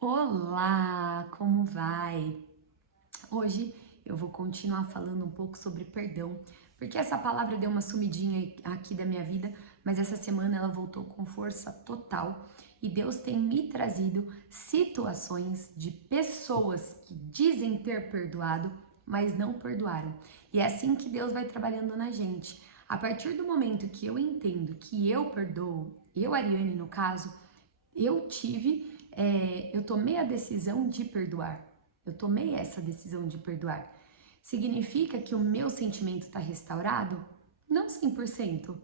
Olá, como vai? Hoje eu vou continuar falando um pouco sobre perdão, porque essa palavra deu uma sumidinha aqui da minha vida, mas essa semana ela voltou com força total e Deus tem me trazido situações de pessoas que dizem ter perdoado, mas não perdoaram. E é assim que Deus vai trabalhando na gente. A partir do momento que eu entendo que eu perdoo, eu, Ariane, no caso, eu tomei a decisão de perdoar. Eu tomei essa decisão de perdoar. Significa que o meu sentimento está restaurado? Não 100%.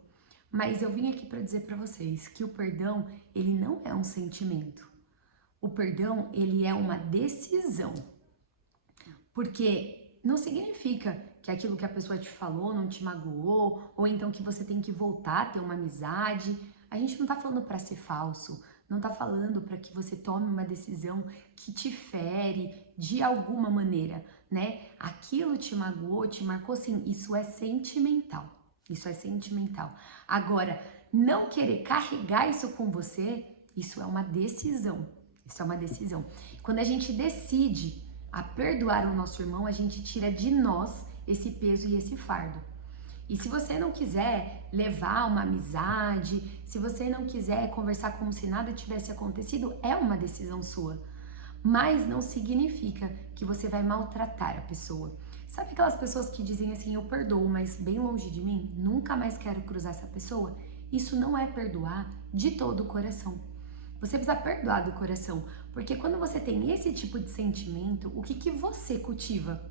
Mas eu vim aqui para dizer para vocês que o perdão, ele não é um sentimento. O perdão, ele é uma decisão. Porque não significa que aquilo que a pessoa te falou não te magoou, ou então que você tem que voltar a ter uma amizade. A gente não tá falando para ser falso, não tá falando para que você tome uma decisão que te fere de alguma maneira, né? Aquilo te magoou, te marcou, sim, isso é sentimental. Isso é sentimental. Agora, não querer carregar isso com você, isso é uma decisão. Isso é uma decisão. Quando a gente decide a perdoar o nosso irmão, a gente tira de nós esse peso e esse fardo. E se você não quiser levar uma amizade, se você não quiser conversar como se nada tivesse acontecido, é uma decisão sua. Mas não significa que você vai maltratar a pessoa. Sabe aquelas pessoas que dizem assim, eu perdoo, mas bem longe de mim, nunca mais quero cruzar essa pessoa? Isso não é perdoar de todo o coração. Você precisa perdoar do coração, porque quando você tem esse tipo de sentimento, o que você cultiva?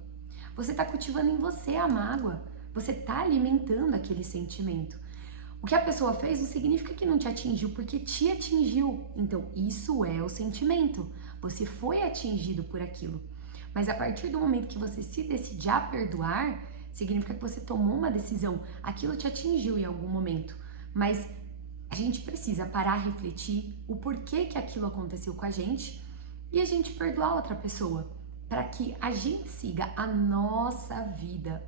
Você está cultivando em você a mágoa, você está alimentando aquele sentimento. O que a pessoa fez não significa que não te atingiu, porque te atingiu. Então, isso é o sentimento. Você foi atingido por aquilo. Mas a partir do momento que você se decide a perdoar, significa que você tomou uma decisão. Aquilo te atingiu em algum momento. Mas a gente precisa parar, refletir o porquê que aquilo aconteceu com a gente e a gente perdoar outra pessoa, para que a gente siga a nossa vida,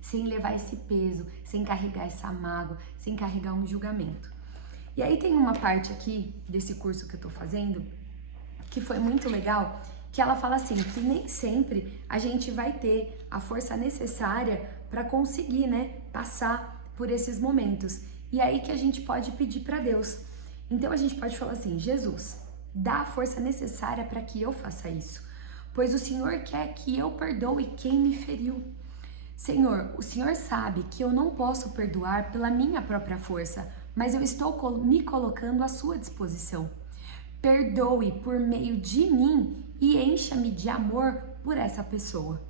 sem levar esse peso, sem carregar essa mágoa, sem carregar um julgamento. E aí tem uma parte aqui desse curso que eu tô fazendo que foi muito legal, que ela fala assim, que nem sempre a gente vai ter a força necessária para conseguir, né, passar por esses momentos. E aí que a gente pode pedir para Deus. Então a gente pode falar assim, Jesus, dá a força necessária para que eu faça isso, pois o Senhor quer que eu perdoe quem me feriu. Senhor, o Senhor sabe que eu não posso perdoar pela minha própria força, mas eu estou me colocando à sua disposição. Perdoe por meio de mim e encha-me de amor por essa pessoa.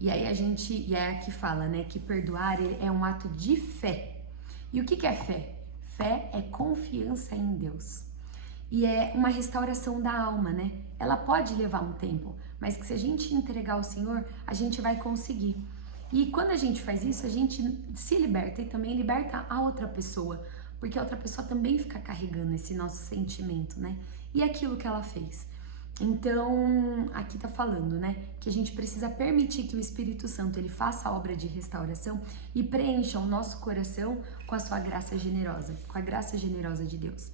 E aí e é aqui fala, né, que perdoar é um ato de fé. E o que é fé? Fé é confiança em Deus. E é uma restauração da alma, né? Ela pode levar um tempo, mas que se a gente entregar ao Senhor, a gente vai conseguir. E quando a gente faz isso, a gente se liberta e também liberta a outra pessoa, porque a outra pessoa também fica carregando esse nosso sentimento, né? E aquilo que ela fez. Então, aqui tá falando, né, que a gente precisa permitir que o Espírito Santo ele faça a obra de restauração e preencha o nosso coração com a sua graça generosa, com a graça generosa de Deus.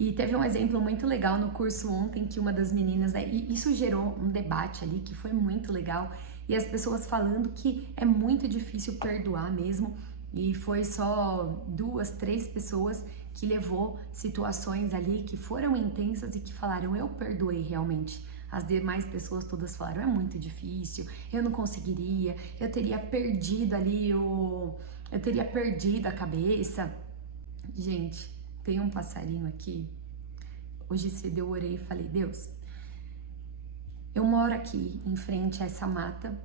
E teve um exemplo muito legal no curso ontem que uma das meninas, né, e isso gerou um debate ali que foi muito legal, e as pessoas falando que é muito difícil perdoar mesmo, e foi só 2, 3 pessoas que levou situações ali que foram intensas e que falaram, eu perdoei realmente. As demais pessoas todas falaram, é muito difícil, eu não conseguiria, eu teria perdido ali eu teria perdido a cabeça. Gente, tem um passarinho aqui, hoje cedo eu orei e falei, Deus, eu moro aqui em frente a essa mata,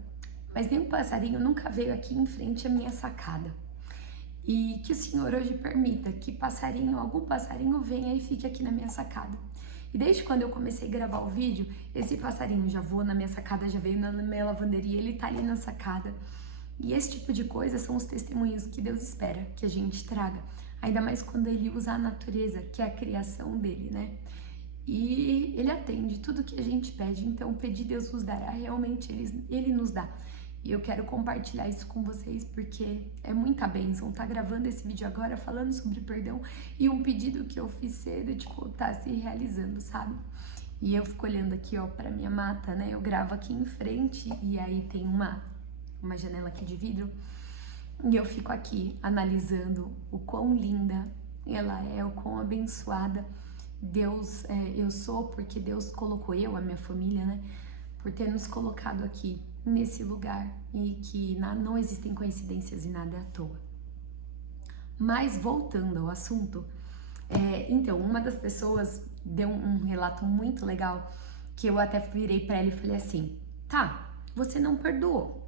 mas nenhum passarinho nunca veio aqui em frente à minha sacada. E que o Senhor hoje permita que algum passarinho venha e fique aqui na minha sacada. E desde quando eu comecei a gravar o vídeo, esse passarinho já voou na minha sacada, já veio na minha lavanderia, ele tá ali na sacada. E esse tipo de coisa são os testemunhos que Deus espera que a gente traga. Ainda mais quando ele usa a natureza, que é a criação dele, né? E ele atende tudo que a gente pede, então pedir Deus nos dará, realmente ele nos dá. E eu quero compartilhar isso com vocês porque é muita bênção. Tá gravando esse vídeo agora falando sobre perdão e um pedido que eu fiz cedo, tipo, tá se realizando, sabe? E eu fico olhando aqui, ó, pra minha mata, né? Eu gravo aqui em frente e aí tem uma janela aqui de vidro. E eu fico aqui analisando o quão linda ela é, o quão abençoada eu sou, porque Deus colocou a minha família, né? Por ter nos colocado aqui nesse lugar e que não existem coincidências e nada é à toa. Mas voltando ao assunto, então uma das pessoas deu um relato muito legal que eu até virei para ela e falei assim: tá, você não perdoou,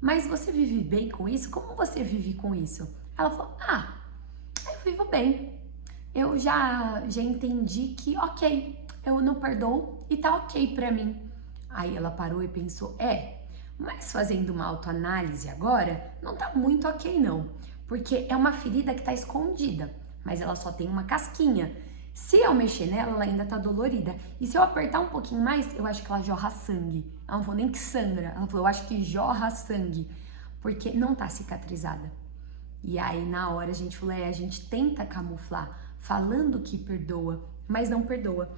mas você vive bem com isso? Como você vive com isso? Ela falou: eu vivo bem. Eu já entendi que ok, eu não perdoo e tá ok pra mim. Aí ela parou e pensou: mas fazendo uma autoanálise agora, não tá muito ok não, porque é uma ferida que tá escondida, mas ela só tem uma casquinha. Se eu mexer nela, ela ainda tá dolorida. E se eu apertar um pouquinho mais, eu acho que ela jorra sangue. Ela não falou nem que sangra, ela falou: eu acho que jorra sangue, porque não tá cicatrizada. E aí na hora a gente falou: a gente tenta camuflar, falando que perdoa, mas não perdoa.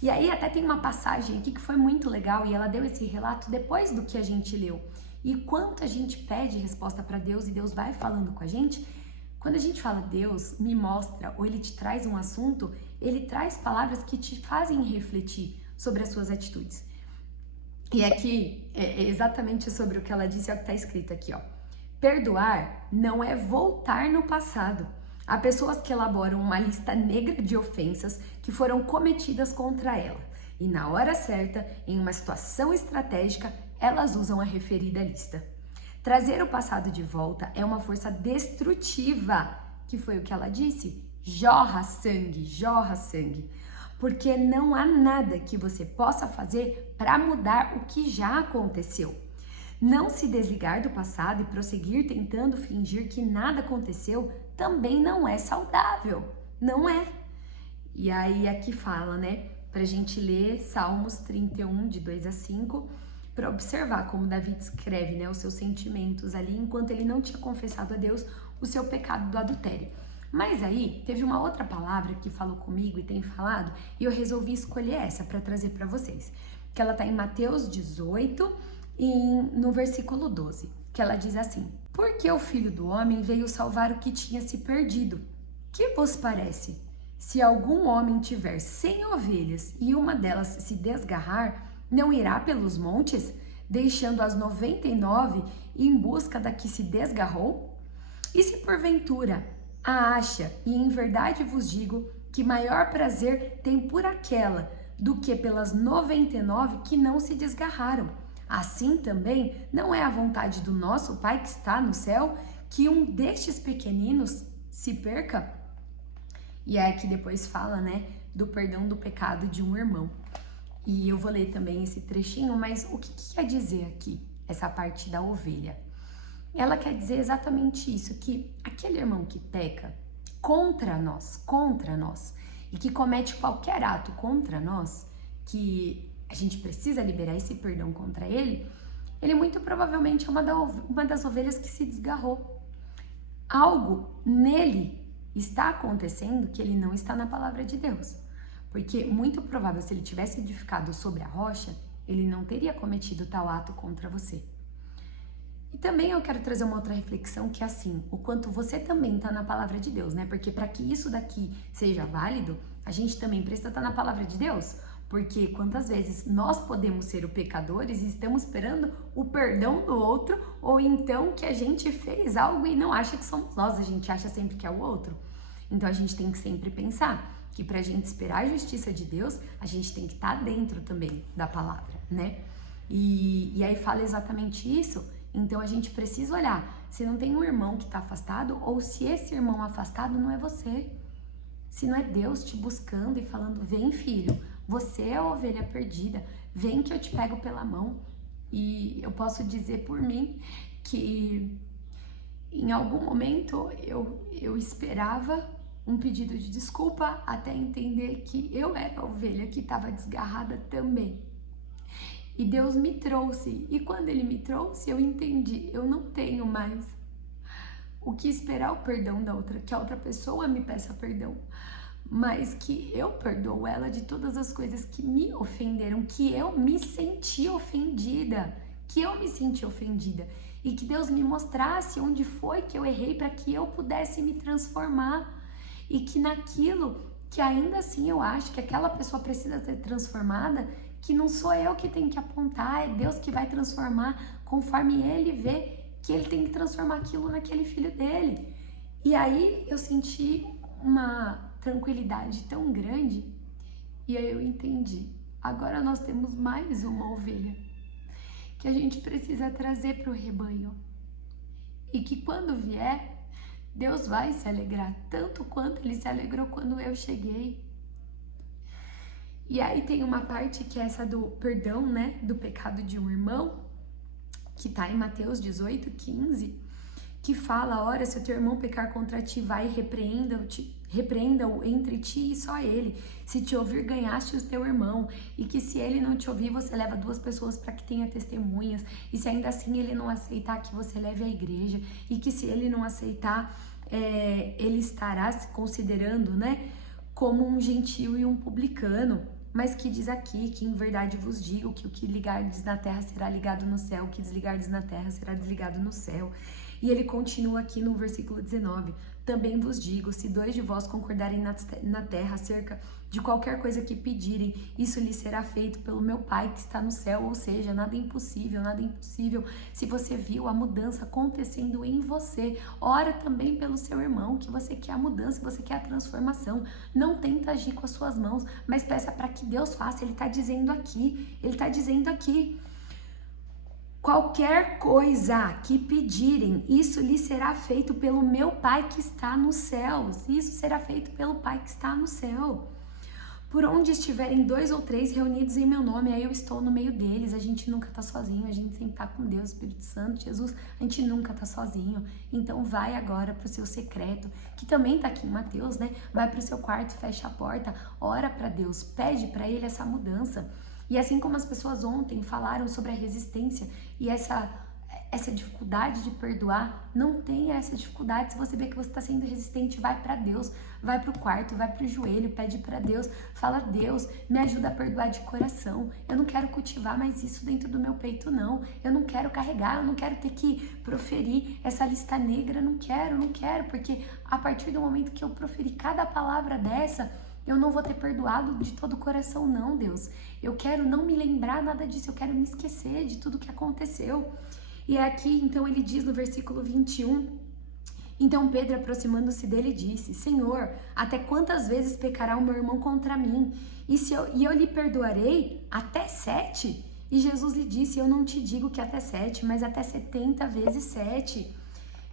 E aí até tem uma passagem aqui que foi muito legal e ela deu esse relato depois do que a gente leu. E quanto a gente pede resposta para Deus e Deus vai falando com a gente, quando a gente fala Deus me mostra ou Ele te traz um assunto, Ele traz palavras que te fazem refletir sobre as suas atitudes. E aqui é exatamente sobre o que ela disse, é o que está escrito aqui, ó. Perdoar não é voltar no passado. Há pessoas que elaboram uma lista negra de ofensas que foram cometidas contra ela. E na hora certa, em uma situação estratégica, elas usam a referida lista. Trazer o passado de volta é uma força destrutiva, que foi o que ela disse. Jorra sangue. Porque não há nada que você possa fazer para mudar o que já aconteceu. Não se desligar do passado e prosseguir tentando fingir que nada aconteceu também não é saudável, não é. E aí aqui fala, né, pra gente ler Salmos 31, de 2 a 5, para observar como Davi descreve, né, os seus sentimentos ali, enquanto ele não tinha confessado a Deus o seu pecado do adultério. Mas aí teve uma outra palavra que falou comigo e tem falado, e eu resolvi escolher essa para trazer para vocês, que ela tá em Mateus 18, no versículo 12, que ela diz assim: porque o Filho do Homem veio salvar o que tinha se perdido. Que vos parece? Se algum homem tiver 100 ovelhas e uma delas se desgarrar, não irá pelos montes, deixando as 99 em busca da que se desgarrou? E se porventura a acha, e em verdade vos digo, que maior prazer tem por aquela do que pelas 99 que não se desgarraram. Assim também não é a vontade do nosso Pai que está no céu que um destes pequeninos se perca? E é que depois fala, né, do perdão do pecado de um irmão. E eu vou ler também esse trechinho, mas o que quer dizer aqui, essa parte da ovelha? Ela quer dizer exatamente isso, que aquele irmão que peca contra nós, e que comete qualquer ato contra nós, que a gente precisa liberar esse perdão contra ele muito provavelmente é uma das ovelhas que se desgarrou. Algo nele está acontecendo que ele não está na palavra de Deus. Porque muito provável, se ele tivesse edificado sobre a rocha, ele não teria cometido tal ato contra você. E também eu quero trazer uma outra reflexão que é assim, o quanto você também está na palavra de Deus, né? Porque para que isso daqui seja válido, a gente também precisa estar na palavra de Deus. Porque quantas vezes nós podemos ser os pecadores e estamos esperando o perdão do outro, ou então que a gente fez algo e não acha que somos nós, a gente acha sempre que é o outro. Então a gente tem que sempre pensar que pra gente esperar a justiça de Deus, a gente tem que estar dentro também da palavra, né? E aí fala exatamente isso. Então a gente precisa olhar se não tem um irmão que está afastado, ou se esse irmão afastado não é você. Se não é Deus te buscando e falando: vem, filho, você é a ovelha perdida, vem que eu te pego pela mão. E eu posso dizer por mim que em algum momento eu esperava um pedido de desculpa até entender que eu era a ovelha que estava desgarrada também. E Deus me trouxe. E quando Ele me trouxe, eu entendi, eu não tenho mais o que esperar o perdão da outra, que a outra pessoa me peça perdão, mas que eu perdoo ela de todas as coisas que me ofenderam, que eu me senti ofendida, e que Deus me mostrasse onde foi que eu errei para que eu pudesse me transformar, e que naquilo que ainda assim eu acho que aquela pessoa precisa ser transformada, que não sou eu que tenho que apontar, é Deus que vai transformar conforme Ele vê que Ele tem que transformar aquilo naquele filho dele. E aí eu senti uma tranquilidade tão grande, e aí eu entendi. Agora nós temos mais uma ovelha que a gente precisa trazer para o rebanho, e que quando vier, Deus vai se alegrar, tanto quanto Ele se alegrou quando eu cheguei. E aí tem uma parte que é essa do perdão, né, do pecado de um irmão, que tá em Mateus 18:15, que fala: ora, se o teu irmão pecar contra ti, vai e repreenda-o entre ti e só ele. Se te ouvir, ganhaste o teu irmão. E que se ele não te ouvir, você leva 2 pessoas para que tenha testemunhas. E se ainda assim ele não aceitar, que você leve à igreja. E que se ele não aceitar, ele estará se considerando, né, como um gentio e um publicano. Mas que diz aqui, que em verdade vos digo, que o que ligardes na terra será ligado no céu, o que desligardes na terra será desligado no céu. E ele continua aqui no versículo 19: também vos digo, se 2 de vós concordarem na terra acerca de qualquer coisa que pedirem, isso lhe será feito pelo meu Pai que está no céu. Ou seja, nada é impossível, nada é impossível. Se você viu a mudança acontecendo em você, ora também pelo seu irmão, que você quer a mudança, que você quer a transformação. Não tenta agir com as suas mãos, mas peça para que Deus faça. Ele está dizendo aqui, qualquer coisa que pedirem, isso lhe será feito pelo meu Pai que está nos céus. Isso será feito pelo Pai que está no céu. Por onde estiverem 2 ou 3 reunidos em meu nome, aí eu estou no meio deles. A gente nunca tá sozinho, a gente sempre tá com Deus, Espírito Santo, Jesus. A gente nunca tá sozinho. Então vai agora pro seu secreto, que também tá aqui em Mateus, né? Vai pro seu quarto, fecha a porta, ora para Deus, pede para Ele essa mudança. E assim como as pessoas ontem falaram sobre a resistência e essa dificuldade de perdoar, não tenha essa dificuldade. Se você vê que você está sendo resistente, vai para Deus, vai para o quarto, vai para o joelho, pede para Deus, fala: Deus, me ajuda a perdoar de coração. Eu não quero cultivar mais isso dentro do meu peito, não. Eu não quero carregar, eu não quero ter que proferir essa lista negra, não quero, porque a partir do momento que eu proferir cada palavra dessa, eu não vou ter perdoado de todo o coração, não, Deus. Eu quero não me lembrar nada disso, eu quero me esquecer de tudo que aconteceu. E aqui, então, ele diz no versículo 21, então Pedro, aproximando-se dele, disse: Senhor, até quantas vezes pecará o meu irmão contra mim? E eu lhe perdoarei até 7? E Jesus lhe disse: eu não te digo que até 7, mas até 70 vezes 7.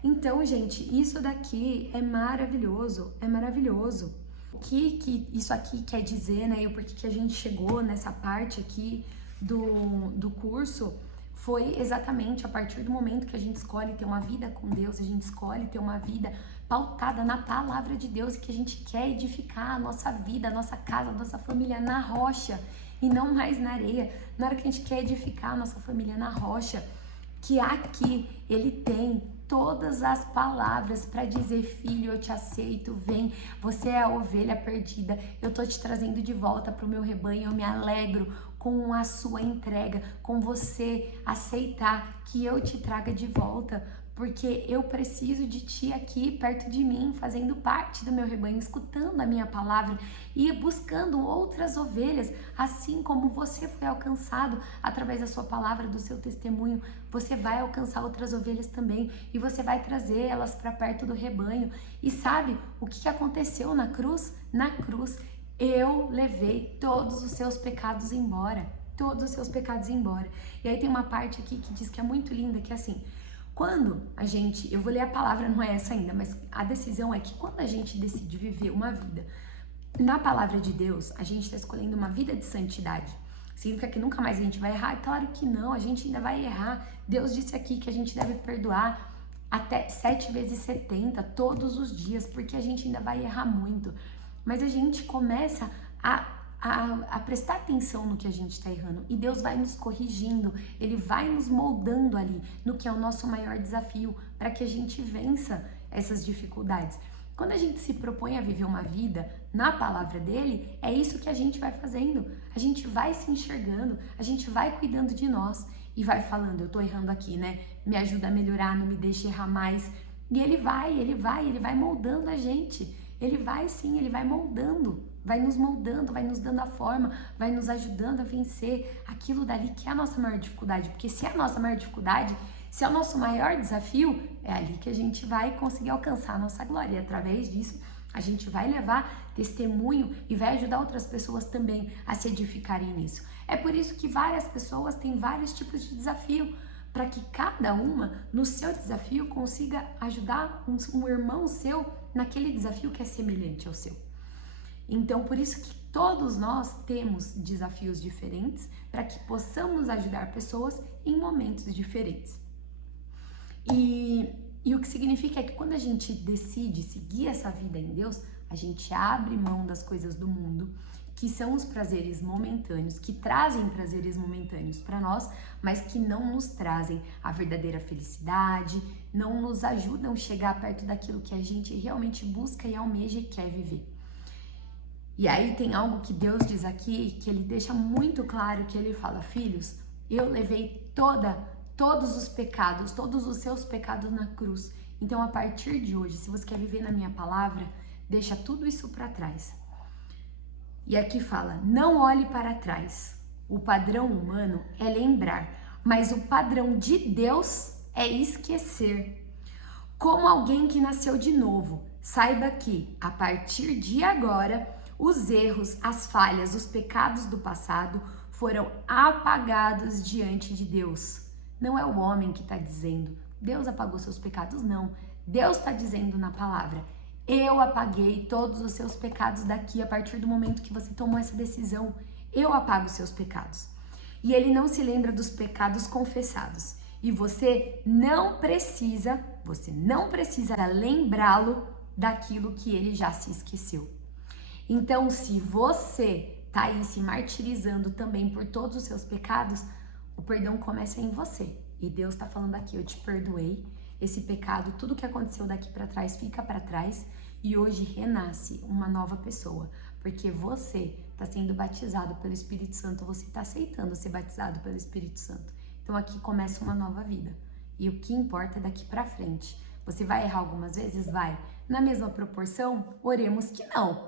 Então, gente, isso daqui é maravilhoso, é maravilhoso. O que isso aqui quer dizer, né? E o porquê que a gente chegou nessa parte aqui do curso foi exatamente a partir do momento que a gente escolhe ter uma vida com Deus, a gente escolhe ter uma vida pautada na palavra de Deus, e que a gente quer edificar a nossa vida, a nossa casa, a nossa família na rocha e não mais na areia. Na hora que a gente quer edificar a nossa família na rocha, que aqui ele tem todas as palavras para dizer: filho, eu te aceito, vem, você é a ovelha perdida, eu tô te trazendo de volta para o meu rebanho, eu me alegro com a sua entrega, com você aceitar que eu te traga de volta, porque eu preciso de ti aqui perto de mim, fazendo parte do meu rebanho, escutando a minha palavra e buscando outras ovelhas, assim como você foi alcançado através da sua palavra, do seu testemunho. Você vai alcançar outras ovelhas também, e você vai trazer elas para perto do rebanho. E sabe o que aconteceu na cruz? Na cruz, eu levei todos os seus pecados embora, todos os seus pecados embora. E aí tem uma parte aqui que diz que é muito linda, que é assim: quando a gente, eu vou ler a palavra, não é essa ainda, mas a decisão é que quando a gente decide viver uma vida na palavra de Deus, a gente está escolhendo uma vida de santidade. Significa que nunca mais a gente vai errar? Claro que não, a gente ainda vai errar. Deus disse aqui que a gente deve perdoar até 7 vezes 70 todos os dias, porque a gente ainda vai errar muito. Mas a gente começa a a prestar atenção no que a gente está errando. E Deus vai nos corrigindo, Ele vai nos moldando ali no que é o nosso maior desafio para que a gente vença essas dificuldades. Quando a gente se propõe a viver uma vida na palavra dele, é isso que a gente vai fazendo. A gente vai se enxergando, a gente vai cuidando de nós e vai falando, eu tô errando aqui, né? Me ajuda a melhorar, não me deixe errar mais. E ele vai moldando a gente. Ele vai sim, ele vai moldando, vai nos dando a forma, vai nos ajudando a vencer aquilo dali que é a nossa maior dificuldade. Porque se é a nossa maior dificuldade, se é o nosso maior desafio, é ali que a gente vai conseguir alcançar a nossa glória. E através disso, a gente vai levar testemunho e vai ajudar outras pessoas também a se edificarem nisso. É por isso que várias pessoas têm vários tipos de desafio, para que cada uma, no seu desafio, consiga ajudar um irmão seu naquele desafio que é semelhante ao seu. Então, por isso que todos nós temos desafios diferentes, para que possamos ajudar pessoas em momentos diferentes. E o que significa é que quando a gente decide seguir essa vida em Deus, a gente abre mão das coisas do mundo, que são os prazeres momentâneos, que trazem prazeres momentâneos para nós, mas que não nos trazem a verdadeira felicidade, não nos ajudam a chegar perto daquilo que a gente realmente busca e almeja e quer viver. E aí tem algo que Deus diz aqui, que ele deixa muito claro, que ele fala, filhos, eu levei todos os pecados, todos os seus pecados na cruz. Então, a partir de hoje, se você quer viver na minha palavra, deixa tudo isso para trás. E aqui fala, não olhe para trás. O padrão humano é lembrar, mas o padrão de Deus é esquecer. Como alguém que nasceu de novo, saiba que, a partir de agora, os erros, as falhas, os pecados do passado foram apagados diante de Deus. Não é o homem que está dizendo, Deus apagou seus pecados, não. Deus está dizendo na palavra, eu apaguei todos os seus pecados daqui a partir do momento que você tomou essa decisão. Eu apago os seus pecados. E ele não se lembra dos pecados confessados. E você não precisa lembrá-lo daquilo que ele já se esqueceu. Então, se você está aí se martirizando também por todos os seus pecados, o perdão começa em você. E Deus está falando aqui, eu te perdoei. Esse pecado, tudo que aconteceu daqui para trás, fica para trás. E hoje renasce uma nova pessoa. Porque você está sendo batizado pelo Espírito Santo, você está aceitando ser batizado pelo Espírito Santo. Então aqui começa uma nova vida. E o que importa é daqui para frente. Você vai errar algumas vezes? Vai. Na mesma proporção? Oremos que não.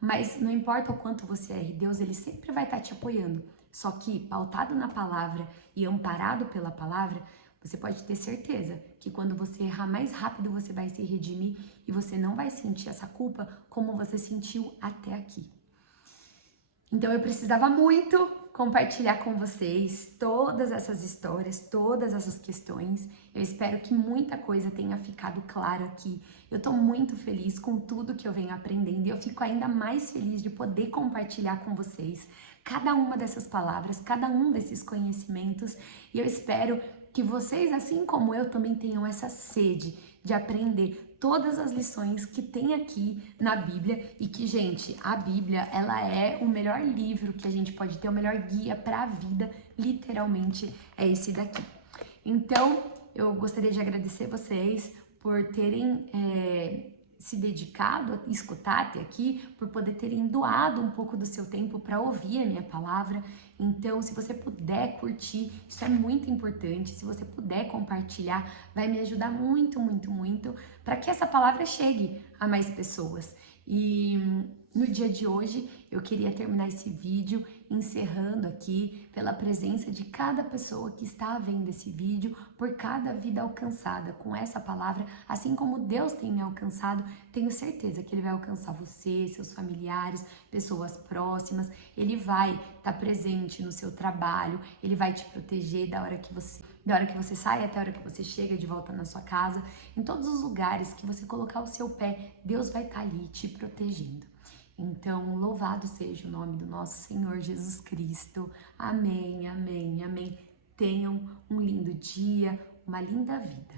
Mas não importa o quanto você erre, Deus ele sempre vai estar te apoiando. Só que, pautado na palavra e amparado pela palavra, você pode ter certeza que quando você errar mais rápido, você vai se redimir e você não vai sentir essa culpa como você sentiu até aqui. Então eu precisava muito compartilhar com vocês todas essas histórias, todas essas questões. Eu espero que muita coisa tenha ficado clara aqui. Eu tô muito feliz com tudo que eu venho aprendendo e eu fico ainda mais feliz de poder compartilhar com vocês cada uma dessas palavras, cada um desses conhecimentos. E eu espero que vocês, assim como eu, também tenham essa sede de aprender todas as lições que tem aqui na Bíblia e que, gente, a Bíblia, ela é o melhor livro que a gente pode ter, o melhor guia para a vida, literalmente, é esse daqui. Então, eu gostaria de agradecer vocês por terem se dedicado a escutar até aqui, por poder terem doado um pouco do seu tempo para ouvir a minha palavra. Então, se você puder curtir, isso é muito importante. Se você puder compartilhar, vai me ajudar muito, muito, muito para que essa palavra chegue a mais pessoas. E no dia de hoje, eu queria terminar esse vídeo encerrando aqui pela presença de cada pessoa que está vendo esse vídeo, por cada vida alcançada com essa palavra, assim como Deus tem me alcançado, tenho certeza que Ele vai alcançar você, seus familiares, pessoas próximas. Ele vai estar presente no seu trabalho, Ele vai te proteger da hora que você sai até a hora que você chega de volta na sua casa. Em todos os lugares que você colocar o seu pé, Deus vai estar ali te protegendo. Então, louvado seja o nome do nosso Senhor Jesus Cristo. Amém, amém, amém. Tenham um lindo dia, uma linda vida.